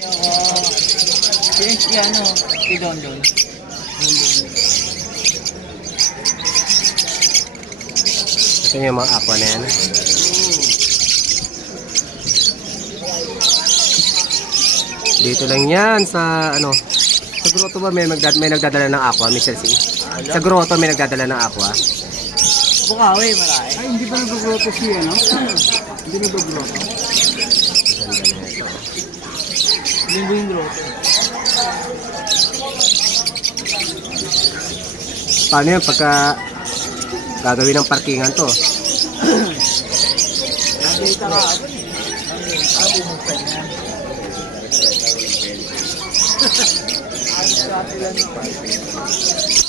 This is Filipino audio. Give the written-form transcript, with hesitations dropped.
Si ano, si Don Don. Ito yung mga aqua na yan. Dito lang yan sa ano. Sa grotto ba may nagdadala ng aqua, Mr. C? Sa grotto may nagdadala ng aqua. Bukawi, marami. Ay, hindi ba nag-grotto siya, no? Hindi nag-grotto. Ganda na ito. Linggo yung grotto. Paano yan pagka gagawin ng parkingan to? Nakita ka ako eh. Sabi mo pa niya. Sabi lang naman.